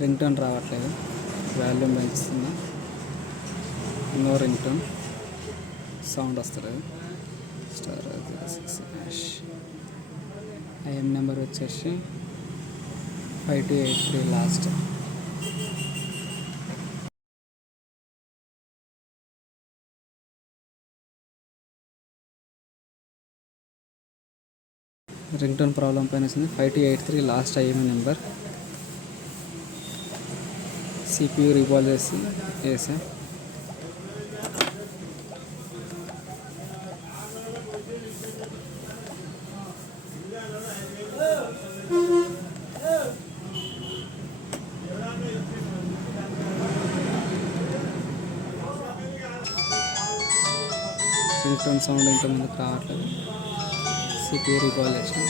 Ring tone రావట్లేదు. Volume పెంచుతున్నా, no ring tone, sound వస్తలేదు. స్టార్ 06 ఐఎం నెంబర్ వచ్చేసి 5283 లాస్ట్. రింగ్ టోన్ ప్రాబ్లం పైన వస్తుంది. 5283 last IM number. CPU reball చేసి వేసా. రింగ్ టోన్ సౌండ్ ఇంత ముందుకు రావట్లేదు. సిపియు రీబాల్ చేసిన.